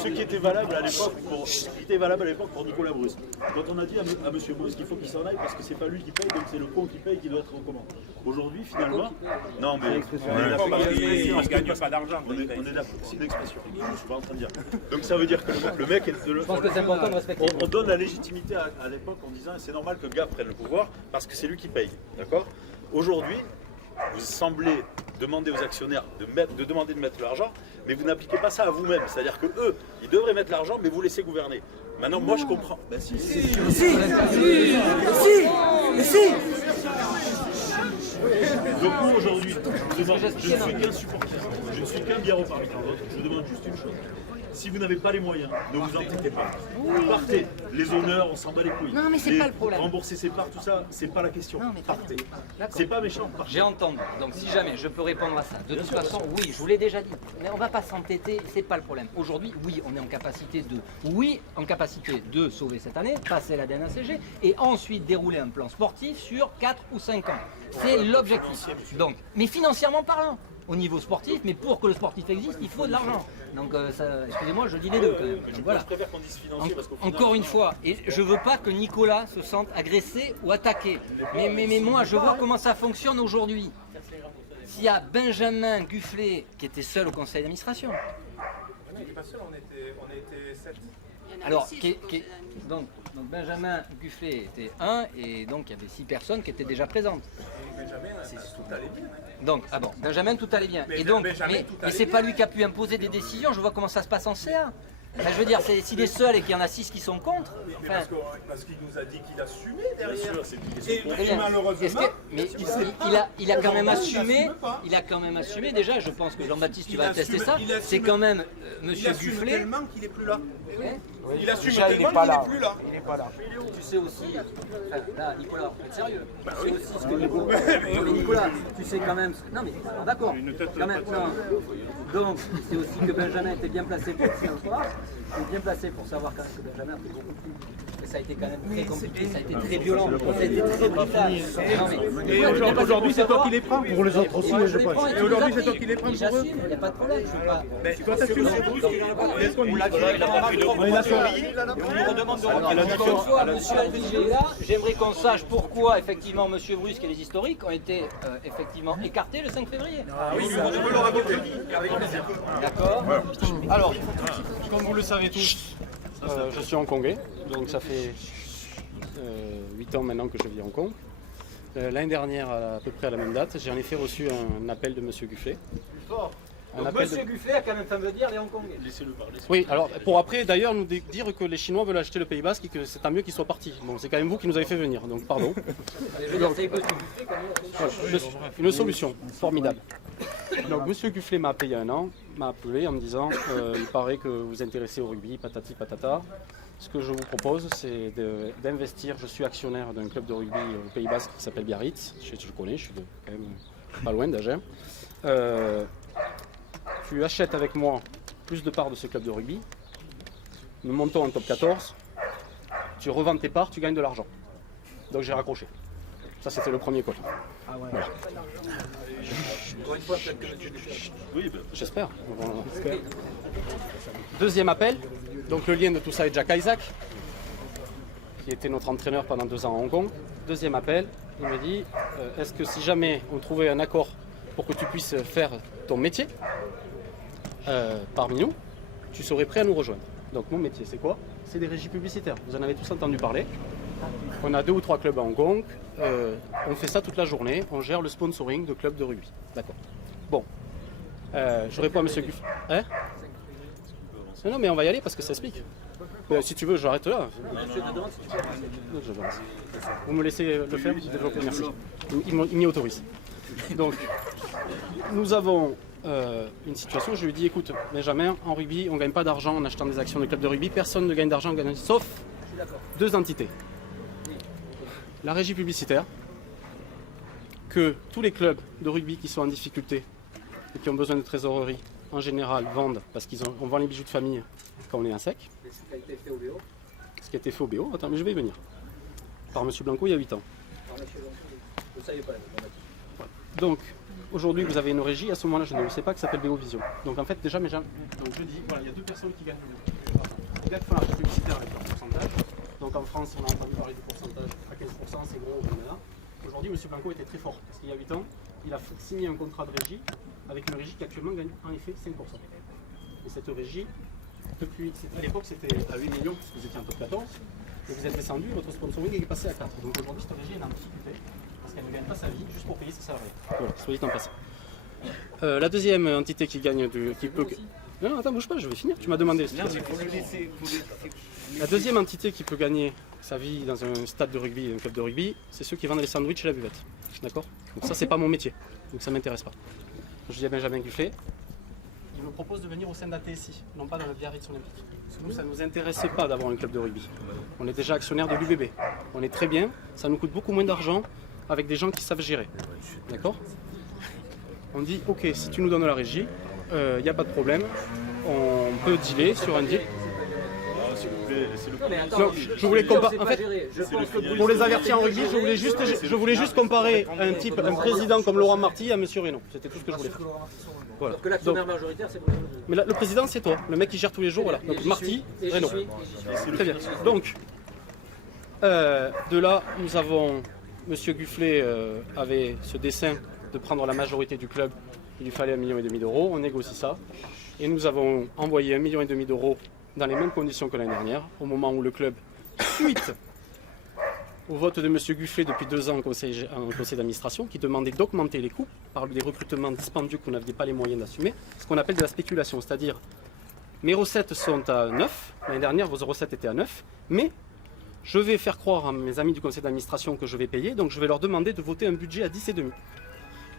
Ce qui était valable à l'époque pour Nicolas Bruce. Quand on a dit à M. Bruce qu'il faut qu'il s'en aille parce que c'est pas lui qui paye, donc c'est le con qui paye qui doit être recommandé. Aujourd'hui, finalement, non mais il ne gagne pas d'argent. On est d'accord, c'est une expression. Je suis pas en train de dire. Donc ça veut dire que le mec est de Je pense que c'est important de respecter. On donne la légitimité à l'époque en disant c'est normal que Gap prenne le pouvoir parce que c'est lui qui paye. D'accord? Aujourd'hui, vous semblez demander aux actionnaires de demander de mettre l'argent, mais vous n'appliquez pas ça à vous-même. C'est-à-dire que eux, ils devraient mettre l'argent, mais vous laissez gouverner. Maintenant, moi, je comprends. Ben si. Donc nous, aujourd'hui, je ne suis qu'un supporter. Je ne suis qu'un biarro parmi tant d'autres. Je demande juste une chose. Si vous n'avez pas les moyens, ne vous entêtez pas. Partez. Les honneurs, on s'en bat les couilles. Non, mais c'est pas le problème. Rembourser ses parts, tout ça, c'est pas la question. Non, mais partez. C'est pas méchant. Partez. J'ai entendu. Donc si jamais je peux répondre à ça, de toute façon, oui, je vous l'ai déjà dit. Mais on ne va pas s'entêter, c'est pas le problème. Aujourd'hui, oui, on est en capacité de sauver cette année, passer la DNACG et ensuite dérouler un plan sportif sur 4 ou 5 ans. C'est l'objectif. Donc, mais financièrement parlant. Au niveau sportif, mais pour que le sportif existe, il faut de l'argent. Donc, excusez-moi, je dis les deux quand même. Donc, voilà. Je préfère qu'on dise financier parce qu'au final, encore une fois, et je veux pas que Nicolas se sente agressé ou attaqué. Mais moi, je vois comment ça fonctionne aujourd'hui. S'il y a Benjamin Gufflet qui était seul au conseil d'administration. On n'était pas seul, on était 7. Alors, donc Benjamin Gufflet était 1 et donc il y avait 6 personnes qui étaient déjà présentes. Benjamin, tout allait bien. Donc, ah bon, Benjamin, tout allait bien. Et donc, mais c'est pas lui qui a pu imposer des décisions, je vois comment ça se passe en CA. Enfin, je veux dire, s'il est seul et qu'il y en a 6 qui sont contre. Enfin, parce qu'il nous a dit qu'il assumait derrière. et Malheureusement, il a quand même assumé. Il a quand même assumé déjà. Je pense que Jean-Baptiste, tu vas attester ça. C'est quand même Monsieur Gufflet. tellement qu'il n'est plus là. Il assume Déjà, tellement qu'il n'est plus là. Il n'est pas là. Tu sais aussi, enfin, là, Nicolas, faut être sérieux. Tu sais aussi ce que mais Nicolas, tu sais quand même. Non mais d'accord. Quand même, non. Donc, tu sais aussi que Benjamin était bien placé pour ce soir. Il est bien placé pour savoir quand même que Benjamin a pris beaucoup de coups. Et ça a été quand même très compliqué, ça a été très violent, ça a été très brutal. Et aujourd'hui, c'est toi qui les prends. Pour les autres aussi, je pense. Et aujourd'hui, c'est toi qui les prends pour eux. Il n'y a pas de problème. Je veux pas. Mais toi, t'assumes. Est-ce qu'on l'a dit? On lui redemande de revenir. Encore une fois, monsieur Alvigi est là. J'aimerais qu'on sache pourquoi, effectivement, monsieur Brusque et les historiques ont été effectivement écartés le 5 février. Ah oui, on peut leur avoir jeudi. D'accord. Alors, comme vous le savez tous, je suis hongkongais, donc ça fait 8 ans maintenant que je vis à Hong Kong. L'année dernière, à peu près à la même date, j'ai en effet reçu un appel de M. Gufflet. Donc monsieur Gufflet a quand même fait me dire les Hongkongais. laissez-le parler. Oui, alors pour après d'ailleurs nous dire que les Chinois veulent acheter le Pays Basque et que c'est tant mieux qu'ils soient partis. Bon, c'est quand même vous qui nous avez fait venir, donc pardon. Je veux dire, c'est monsieur Gufflet quand même. Voilà, une solution formidable. Donc M. Gufflet m'a appelé il y a un an, m'a appelé en me disant il paraît que vous vous intéressez au rugby, patati patata. Ce que je vous propose, c'est d'investir. Je suis actionnaire d'un club de rugby au Pays Basque qui s'appelle Biarritz. Je connais, je suis quand même pas loin d'Agen. Tu achètes avec moi plus de parts de ce club de rugby. Nous montons en top 14. Tu revends tes parts, tu gagnes de l'argent. Donc j'ai raccroché. Ça, c'était le premier call. Ah ouais. Voilà. Oui, J'espère. Deuxième appel. Donc le lien de tout ça est Jack Isaac, qui était notre entraîneur pendant 2 ans à Hong Kong. Deuxième appel, il me dit est-ce que si jamais on trouvait un accord pour que tu puisses faire ton métier parmi nous, tu serais prêt à nous rejoindre. Donc mon métier, c'est quoi? C'est des régies publicitaires. Vous en avez tous entendu parler. On a 2 ou 3 clubs à Hong Kong. On fait ça toute la journée. On gère le sponsoring de clubs de rugby. D'accord. Bon. Je réponds à M. Gufflet. Hein? Non, mais on va y aller parce que ça explique. Si tu veux, j'arrête là. Vous me laissez le faire, développer, merci. Il m'y autorise. Donc, nous avons une situation, je lui dis, écoute, Benjamin, en rugby, on ne gagne pas d'argent en achetant des actions de clubs de rugby, personne ne gagne d'argent en gagnant, sauf 2 entités. La régie publicitaire, que tous les clubs de rugby qui sont en difficulté et qui ont besoin de trésorerie, en général, vendent, parce qu'on vend les bijoux de famille quand on est à sec. Ce qui a été fait au BO. Ce qui a été fait au BO, attends, mais je vais y venir. Par M. Blanco il y a 8 ans. Par M. Blanco, vous ne saviez pas, Donc, aujourd'hui, vous avez une régie, à ce moment-là, je ne le sais pas, qui s'appelle BO Vision. Donc, en fait, déjà, donc je dis, voilà, il y a deux personnes qui gagnent le gars qui font la publicitaire avec leur pourcentage. Donc, en France, on a entendu parler du pourcentage à 15%, c'est gros, on est là. Aujourd'hui, M. Blanco était très fort, parce qu'il y a 8 ans, il a signé un contrat de régie avec une régie qui actuellement gagne en effet 5%. Et cette régie, à l'époque, c'était à 8 millions, parce que vous étiez en top 14, et vous êtes descendu, votre sponsoring est passé à 4. Donc aujourd'hui, cette régie est en difficulté, parce qu'elle ne gagne pas sa vie juste pour payer ses salariés. Voilà, soyez en passant. La deuxième entité qui gagne, qui peut... Non, attends, bouge pas, je vais finir, tu m'as demandé. La deuxième entité qui peut gagner sa vie dans un stade de rugby, un club de rugby, c'est ceux qui vendent les sandwichs et la buvette. D'accord? Donc ça, c'est pas mon métier, donc ça m'intéresse pas. Je dis à Benjamin Gufflet, il me propose de venir au sein de la TSI, non pas dans le Biarritz Olympique. Nous, ça ne nous intéressait pas d'avoir un club de rugby. On est déjà actionnaire de l'UBB. On est très bien, ça nous coûte beaucoup moins d'argent avec des gens qui savent gérer. D'accord? On dit, ok, si tu nous donnes la régie, il n'y a pas de problème, on peut dealer sur un deal. Non, je voulais comparer. En fait, pour les avertir en rugby, je voulais juste comparer un président comme Laurent Marty à M. Reynaud. C'était tout ce que je voulais faire. Voilà. Que l'actionnaire majoritaire, c'est mais le président, c'est toi, le mec qui gère tous les jours. Voilà. Donc Marty, Reynaud. Très bien. Donc, de là, nous avons M. Gufflet avait ce dessein de prendre la majorité du club. Il lui fallait 1,5 million d'euros. On négocie ça. Et nous avons envoyé 1,5 million d'euros dans les mêmes conditions que l'année dernière, au moment où le club, suite au vote de M. Gufflet depuis 2 ans en conseil d'administration, qui demandait d'augmenter les coûts par des recrutements dispendieux qu'on n'avait pas les moyens d'assumer, ce qu'on appelle de la spéculation, c'est-à-dire mes recettes sont à 9, l'année dernière vos recettes étaient à 9, mais je vais faire croire à mes amis du conseil d'administration que je vais payer, donc je vais leur demander de voter un budget à 10,5.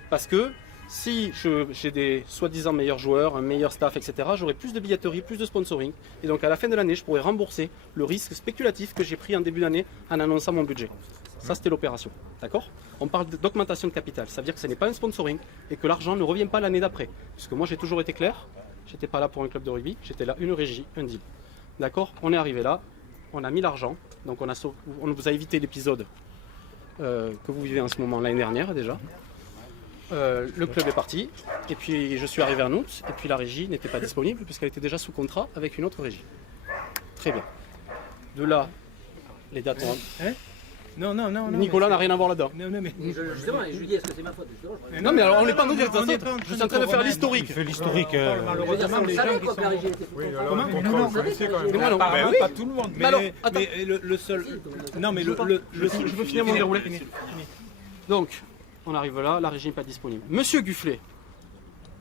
Parce que si j'ai des soi-disant meilleurs joueurs, un meilleur staff, etc., j'aurai plus de billetterie, plus de sponsoring. Et donc à la fin de l'année, je pourrai rembourser le risque spéculatif que j'ai pris en début d'année en annonçant mon budget. Ça, c'était l'opération. D'accord? On parle d'augmentation de capital. Ça veut dire que ce n'est pas un sponsoring et que l'argent ne revient pas l'année d'après. Puisque moi, j'ai toujours été clair. Je n'étais pas là pour un club de rugby. J'étais là, une régie, un deal. D'accord? On est arrivé là. On a mis l'argent. Donc on vous a évité l'épisode que vous vivez en ce moment l'année dernière déjà. Le club est parti, et puis je suis arrivé en août, et puis la régie n'était pas disponible puisqu'elle était déjà sous contrat avec une autre régie. Très bien. De là, les dates ont... Non. Nicolas n'a rien à voir là-dedans. Justement, je lui dis, est-ce que c'est ma faute? Non, mais alors on n'est pas en train je suis en train de faire l'historique. Je fais l'historique. Malheureusement, les gens qui sont... Comment? Non, pas tout le monde. Mais le seul... Non, mais je veux finir mon déroulé. Donc, on arrive là, la régie n'est pas disponible. Monsieur Gufflet,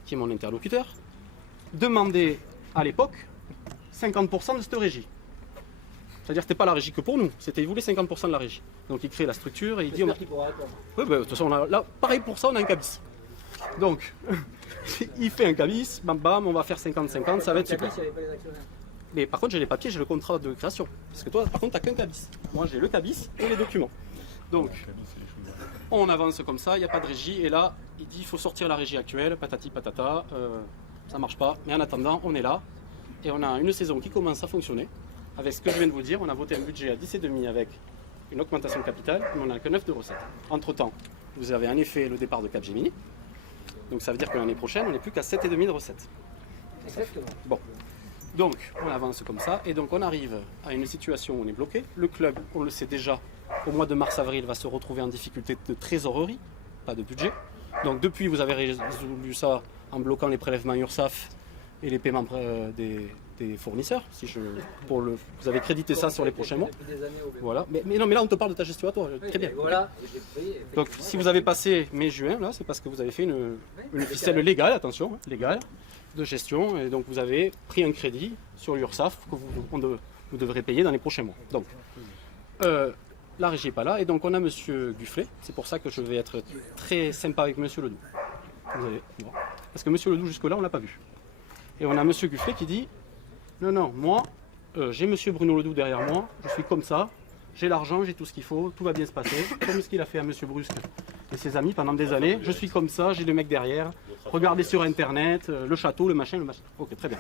qui est mon interlocuteur, demandait à l'époque 50% de cette régie. C'est-à-dire que ce n'était pas la régie que pour nous, il voulait 50% de la régie. Donc il crée la structure et il dit... Oui, de toute façon, là, pareil pour ça, on a un cabis. Donc, il fait un cabis, bam bam, on va faire 50-50, ça va être super. Mais par contre, j'ai les papiers, j'ai le contrat de création. Parce que toi, par contre, tu n'as qu'un cabis. Moi, j'ai le cabis et les documents. Donc, on avance comme ça, il n'y a pas de régie. Et là, il dit il faut sortir la régie actuelle, patati patata, ça ne marche pas. Mais en attendant, on est là. Et on a une saison qui commence à fonctionner. Avec ce que je viens de vous dire, on a voté un budget à 10,5 avec une augmentation de capital, mais on n'a que 9 de recettes. Entre-temps, vous avez en effet le départ de Capgemini. Donc ça veut dire que l'année prochaine, on n'est plus qu'à 7,5 de recettes. Exactement. Bon. Donc, on avance comme ça. Et donc, on arrive à une situation où on est bloqué. Le club, on le sait déjà, au mois de mars-avril, va se retrouver en difficulté de trésorerie, pas de budget. Donc, depuis, vous avez résolu ça en bloquant les prélèvements URSSAF et les paiements des fournisseurs. Vous avez crédité ça sur les prochains mois. Voilà. Mais non, mais là, on te parle de ta gestion à toi. Très bien. Voilà. Donc, si vous avez passé mai-juin, là, c'est parce que vous avez fait une ficelle légale, attention, légale, de gestion. Et donc, vous avez pris un crédit sur l'URSSAF que vous devrez payer dans les prochains mois. Donc, la régie n'est pas là. Et donc, on a M. Gufflet. C'est pour ça que je vais être très sympa avec M. Ledoux. Vous allez voir. Parce que M. Ledoux, jusque-là, on ne l'a pas vu. Et on a M. Gufflet qui dit non, moi, j'ai M. Bruno Ledoux derrière moi, je suis comme ça, j'ai l'argent, j'ai tout ce qu'il faut, tout va bien se passer, comme ce qu'il a fait à M. Brusque et ses amis pendant des années, je suis comme ça, j'ai le mec derrière, regardez sur internet, le château, le machin. Ok, très bien.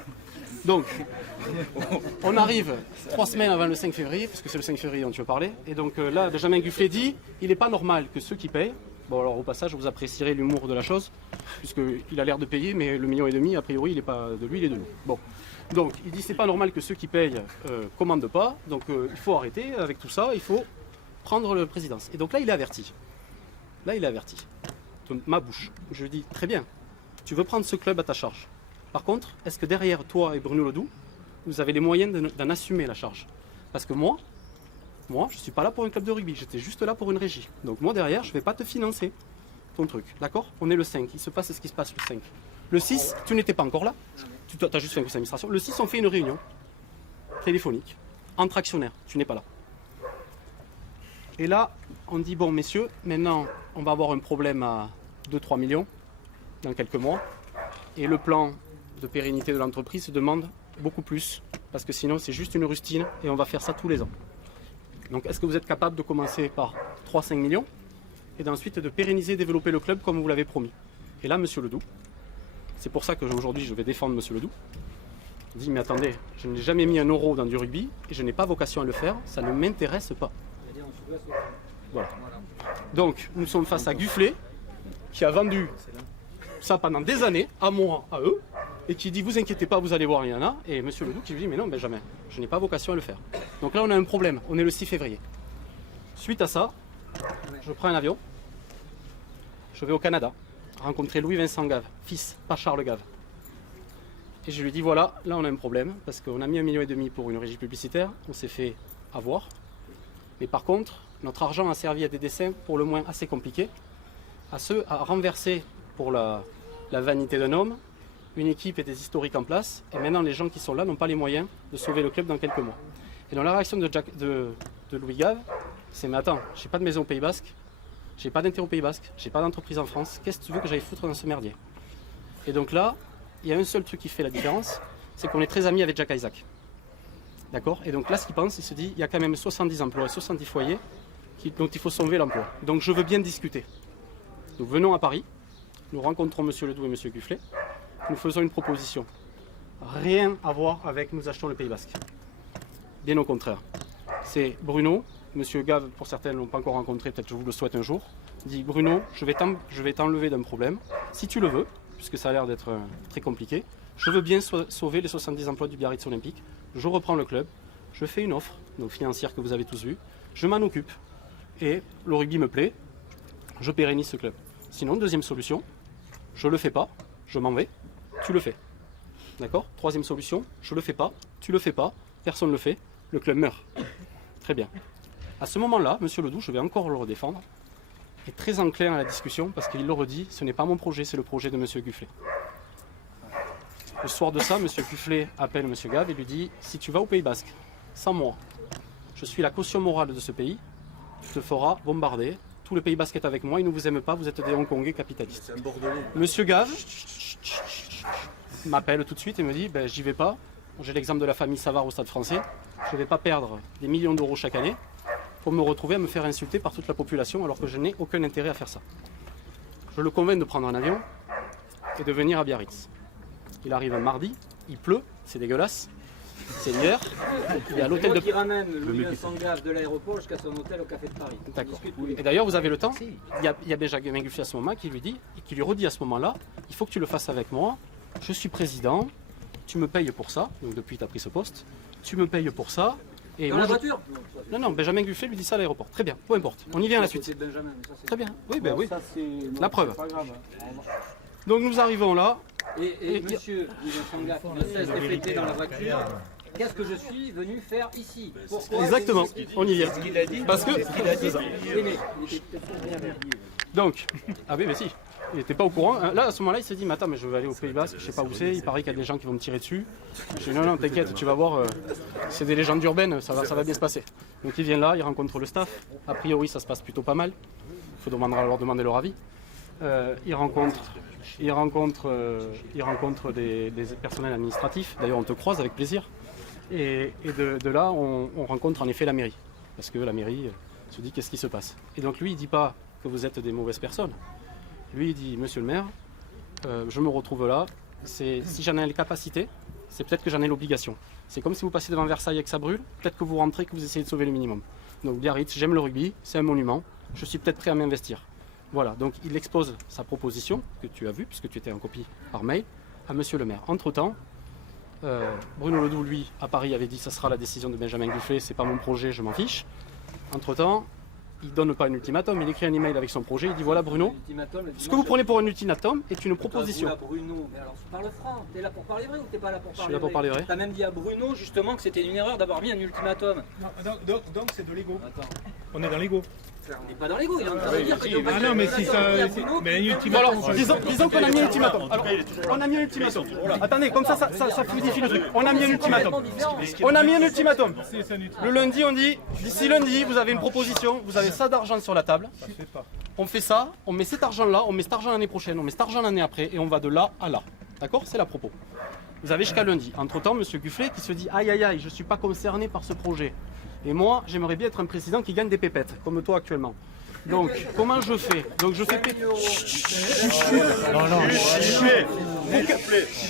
Donc, on arrive 3 semaines avant le 5 février, parce que c'est le 5 février dont tu veux parler, et donc là, Benjamin Gufflet dit il n'est pas normal que ceux qui payent Bon, alors au passage, vous apprécierez l'humour de la chose, puisqu'il a l'air de payer, mais le 1,5 million, a priori, il n'est pas de lui, il est de nous. Bon. Donc, il dit c'est pas normal que ceux qui payent commandent pas, donc il faut arrêter avec tout ça, il faut prendre la présidence. Et donc là, il est averti. Là, il est averti. De ma bouche. Je lui dis, très bien, tu veux prendre ce club à ta charge. Par contre, est-ce que derrière toi et Bruno Ledoux, vous avez les moyens d'en assumer la charge? Parce que moi, je ne suis pas là pour un club de rugby, j'étais juste là pour une régie. Donc moi, derrière, je ne vais pas te financer ton truc. D'accord? On est le 5, il se passe ce qui se passe le 5. Le 6, tu n'étais pas encore là, tu as juste fait un conseil d'administration. Le 6, on fait une réunion téléphonique, entre actionnaires, tu n'es pas là. Et là, on dit, bon messieurs, maintenant, on va avoir un problème à 2-3 millions dans quelques mois. Et le plan de pérennité de l'entreprise se demande beaucoup plus, parce que sinon c'est juste une rustine et on va faire ça tous les ans. Donc est-ce que vous êtes capable de commencer par 3-5 millions et d'ensuite de pérenniser et développer le club comme vous l'avez promis? Et là, monsieur Ledoux, c'est pour ça qu'aujourd'hui je vais défendre monsieur Ledoux, dit mais attendez, je n'ai jamais mis un euro dans du rugby et je n'ai pas vocation à le faire, ça ne m'intéresse pas. Voilà. Donc nous sommes face à Gufflet qui a vendu ça pendant des années, à moi, à eux, et qui dit vous inquiétez pas, vous allez voir, il y en a, et monsieur Ledoux qui lui dit mais non Benjamin, je n'ai pas vocation à le faire. Donc là on a un problème, on est le 6 février. Suite à ça, je prends un avion, je vais au Canada, rencontrer Louis-Vincent Gave, fils, pas Charles Gave. Et je lui dis voilà, là on a un problème, parce qu'on a mis 1,5 million pour une régie publicitaire, on s'est fait avoir, mais par contre, notre argent a servi à des dessins pour le moins assez compliqués, à renverser pour la vanité d'un homme, une équipe et des historiques en place, et maintenant les gens qui sont là n'ont pas les moyens de sauver le club dans quelques mois. Et dans la réaction de Louis Gave, c'est mais attends, j'ai pas de maison au Pays Basque, j'ai pas d'intérêt au Pays Basque, j'ai pas d'entreprise en France, qu'est-ce que tu veux que j'aille foutre dans ce merdier? Et donc là, il y a un seul truc qui fait la différence, c'est qu'on est très amis avec Jacques Isaac. D'accord? Et donc là, ce qu'il pense, il se dit, il y a quand même 70 emplois et 70 foyers dont il faut sauver l'emploi. Donc je veux bien discuter. Nous venons à Paris, nous rencontrons M. Ledoux et M. Gufflet, nous faisons une proposition. Rien à voir avec nous achetons le Pays Basque. Bien au contraire. C'est Bruno, M. Gave, pour certains ne l'ont pas encore rencontré, peut-être je vous le souhaite un jour, dit Bruno, je vais t'enlever d'un problème, si tu le veux, puisque ça a l'air d'être très compliqué, je veux bien sauver les 70 emplois du Biarritz Olympique, je reprends le club, je fais une offre, donc financière que vous avez tous vue, je m'en occupe, et le rugby me plaît, je pérennise ce club. Sinon, deuxième solution, je le fais pas, je m'en vais, tu le fais. D'accord? Troisième solution, je le fais pas, tu le fais pas, personne le fait, le club meurt. Très bien. À ce moment-là, M. Ledoux, je vais encore le redéfendre, est très enclin à la discussion parce qu'il le redit, ce n'est pas mon projet, c'est le projet de M. Gufflet. Le soir de ça, M. Gufflet appelle M. Gave et lui dit « Si tu vas au Pays Basque, sans moi, je suis la caution morale de ce pays, tu te feras bombarder, tout le Pays Basque est avec moi, ils ne vous aiment pas, vous êtes des Hongkongais capitalistes. » M. Gave m'appelle tout de suite et me dit ben, « J'y vais pas, j'ai l'exemple de la famille Savard au Stade Français, je ne vais pas perdre des millions d'euros chaque année pour me retrouver à me faire insulter par toute la population alors que je n'ai aucun intérêt à faire ça. » Je le convainc de prendre un avion et de venir à Biarritz. Il arrive un mardi, il pleut, c'est dégueulasse, c'est l'hiver, il est à l'hôtel de... qui ramène Louis-Vincent Gave de l'aéroport jusqu'à son hôtel au Café de Paris. D'accord. Et d'ailleurs, vous avez le temps, il y a Benjamin Gufflet à ce moment qui lui dit, et qui lui redit à ce moment-là, il faut que tu le fasses avec moi, je suis président, tu me payes pour ça, donc depuis tu as pris ce poste, tu me payes pour ça, et dans moi, la voiture Non, Benjamin Gufflet lui dit ça à l'aéroport. Très bien, peu importe, on y vient à la suite. Très bien, oui, ben oui, la preuve. Donc nous arrivons là. Et monsieur Louis-Vincent Gave ne cesse de fêter dans la voiture. Qu'est-ce que je suis venu faire ici? Pourquoi? Exactement, on y vient. Parce que... Donc, ah oui, mais si, il n'était pas au courant. Là, à ce moment-là, il s'est dit, mais attends, mais je vais aller au Pays Basque, je sais pas où c'est, il paraît qu'il y a des gens qui vont me tirer dessus. Je dis, non, t'inquiète, tu vas voir, c'est des légendes urbaines, ça va bien se passer. Donc il vient là, il rencontre le staff. A priori, ça se passe plutôt pas mal. Il faut leur demander leur avis. Il rencontre des personnels administratifs. D'ailleurs, on te croise avec plaisir. Et de là, on rencontre en effet la mairie. Parce que la mairie se dit qu'est-ce qui se passe. Et donc lui, il ne dit pas que vous êtes des mauvaises personnes. Lui, il dit, monsieur le maire, je me retrouve là. Si j'en ai les capacités, c'est peut-être que j'en ai l'obligation. C'est comme si vous passez devant Versailles et que ça brûle. Peut-être que vous rentrez, que vous essayez de sauver le minimum. Donc Biarritz, j'aime le rugby, c'est un monument. Je suis peut-être prêt à m'investir. Voilà, donc il expose sa proposition, que tu as vue, puisque tu étais en copie par mail, à monsieur le maire. Entre-temps, Bruno Ledoux, lui, à Paris, avait dit ça sera la décision de Benjamin Gufflet, c'est pas mon projet, je m'en fiche. Entre-temps, il ne donne pas un ultimatum, il écrit un email avec son projet, il dit voilà Bruno, ce que vous prenez pour un ultimatum est une proposition. Bruno, mais alors parle franc, t'es là pour parler vrai ou t'es pas là pour parler vrai? Je suis là pour parler vrai. T'as même dit à Bruno justement que c'était une erreur d'avoir mis un ultimatum. Donc c'est de l'ego. On est dans l'ego. On n'est pas dans l'ego, il est en train de dire que Ah non, mais si ça. Mais un ultimatum. Alors, disons qu'on a mis un ultimatum. Alors, on a mis un ultimatum. Attendez, comme ça fluidifie le truc. On a mis un ultimatum. On a mis un ultimatum. Le lundi, on dit, d'ici lundi, vous avez une proposition, vous avez ça d'argent sur la table. On fait ça, on met cet argent-là, on met cet argent l'année prochaine, on met cet argent l'année après, et on va de là à là. D'accord? C'est la propos. Vous avez jusqu'à lundi. Entre-temps, M. Gufflet qui se dit aïe aïe aïe, je ne suis pas concerné par ce projet. Et moi, j'aimerais bien être un président qui gagne des pépettes, comme toi actuellement. Donc, comment je fais? Donc, je fais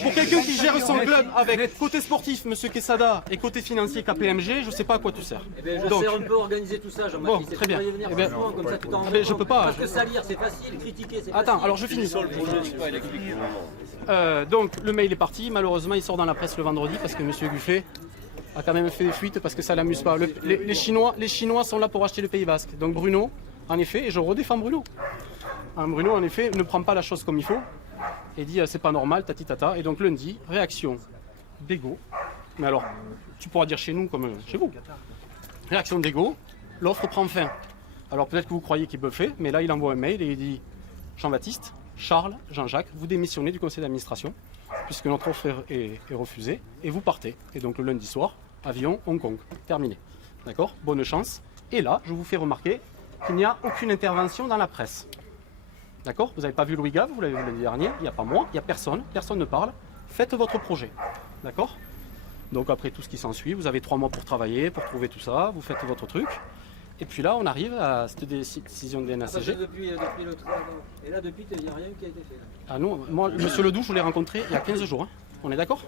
Pour quelqu'un qui gère son club avec côté sportif, M. Quesada, et côté financier, KPMG, je ne sais pas à quoi tu sers. Eh bien, je sais un peu organiser tout ça, Jean-Marc. Bon, très bien. Eh bien, comme ça, tout en je peux pas. Parce que salir, c'est facile, critiquer, c'est facile. Attends, alors je finis. Donc, le mail est parti. Malheureusement, il sort dans la presse le vendredi parce que M. Gufflet a quand même fait des fuites parce que ça l'amuse pas. Les Chinois sont là pour acheter le Pays Basque. Donc Bruno, en effet, et je redéfends Bruno. Bruno, en effet, ne prend pas la chose comme il faut et dit c'est pas normal, tati tata. Et donc lundi, réaction d'ego. Mais alors, tu pourras dire chez nous comme chez vous. Réaction d'ego, l'offre prend fin. Alors peut-être que vous croyez qu'il buffait, mais là il envoie un mail et il dit Jean-Baptiste, Charles, Jean-Jacques, vous démissionnez du conseil d'administration puisque notre offre est refusée et vous partez. Et donc le lundi soir, avion Hong Kong. Terminé. D'accord? Bonne chance. Et là, je vous fais remarquer qu'il n'y a aucune intervention dans la presse. D'accord? Vous n'avez pas vu Louis Gave, vous l'avez vu l'année dernière, il n'y a pas moi, il n'y a personne, personne ne parle. Faites votre projet. D'accord? Donc après tout ce qui s'ensuit, vous avez 3 mois pour travailler, pour trouver tout ça, vous faites votre truc. Et puis là, on arrive à cette décision de DNACG. Depuis le 3 ans. Et là, depuis, il n'y a rien qui a été fait. Là. Ah non, moi, Monsieur Ledoux, je l'ai rencontré il y a 15 jours. Hein. On est d'accord?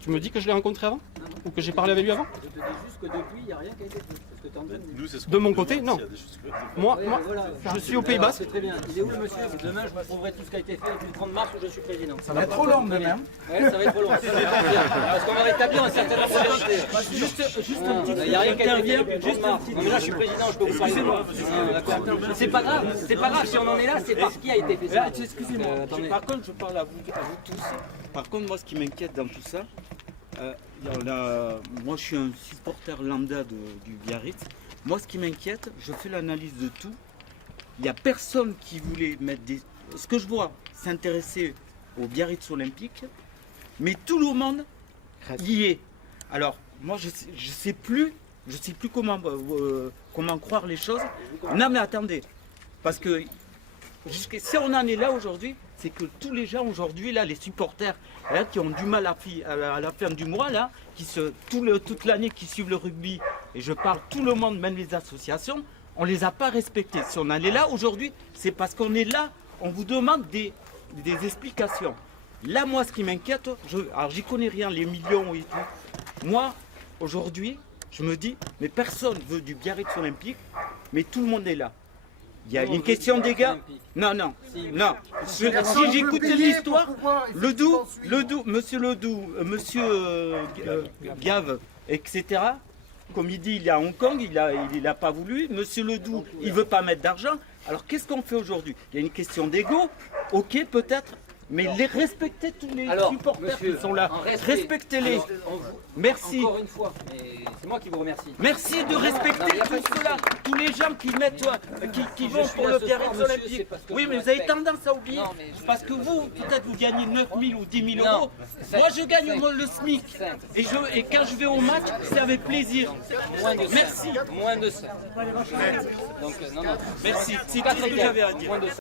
Tu me dis que je l'ai rencontré avant? Ou que j'ai parlé avec lui avant? Je te dis juste que depuis, il n'y a rien qui a été fait. Parce que t'es en train de dire. De mon côté, non. Moi, je suis au Pays Basque. C'est très bien. Il est où le monsieur? Demain, je vous prouverai tout ce qui a été fait depuis le 30 mars où je suis président. Ça va être trop long, même. Ouais, ça va être trop long. Parce qu'on va rétablir un certain nombre de choses. Juste un petit. Il n'y a rien qui a été fait depuis le 30 mars. Non, mais là, je suis président, je peux vous parler. C'est pas grave. C'est pas grave. Si on en est là, c'est parce qu'il a été fait ça. Excusez-moi. Par contre, je parle à vous tous. Par contre, moi, ce qui m'inquiète dans tout ça, moi, je suis un supporter lambda du Biarritz. Moi, ce qui m'inquiète, je fais l'analyse de tout. Il n'y a personne qui voulait mettre des... Ce que je vois, s'intéresser au Biarritz Olympique, mais tout le monde y est. Alors, moi, je sais plus comment croire les choses. Non, mais attendez, parce que si on en est là aujourd'hui, c'est que tous les gens aujourd'hui, là, les supporters là, qui ont du mal à la fin du mois, là, toute l'année qui suivent le rugby, et je parle tout le monde, même les associations, on ne les a pas respectés. Si on en est là aujourd'hui, c'est parce qu'on est là, on vous demande des explications. Là, moi, ce qui m'inquiète, alors j'y connais rien, les millions et tout. Moi, aujourd'hui, je me dis, mais personne veut du Biarritz Olympique, mais tout le monde est là. Il y a une question des gars. Non. Si j'écoutais l'histoire, Monsieur Ledoux, Monsieur Gave, etc. Comme il dit, il est à Hong Kong, il n'a pas voulu. Monsieur Ledoux, il ne veut pas mettre d'argent. Alors qu'est-ce qu'on fait aujourd'hui? Il y a une question d'ego. Ok, peut-être. Mais respectez tous les supporters qui sont là. Respectez-les. Merci. Encore une fois, c'est moi qui vous remercie. Merci de respecter tout cela. Tous les gens qui mettent, qui vont pour le Biarritz Olympique. Oui, mais vous avez tendance à oublier. Parce que vous, peut-être vous gagnez 9 000 ou 10 000 euros. Moi, je gagne le SMIC. Et quand je vais au match, c'est avec plaisir. Merci. Moins de ça. Donc, non. Merci. C'est tout ce que j'avais à dire.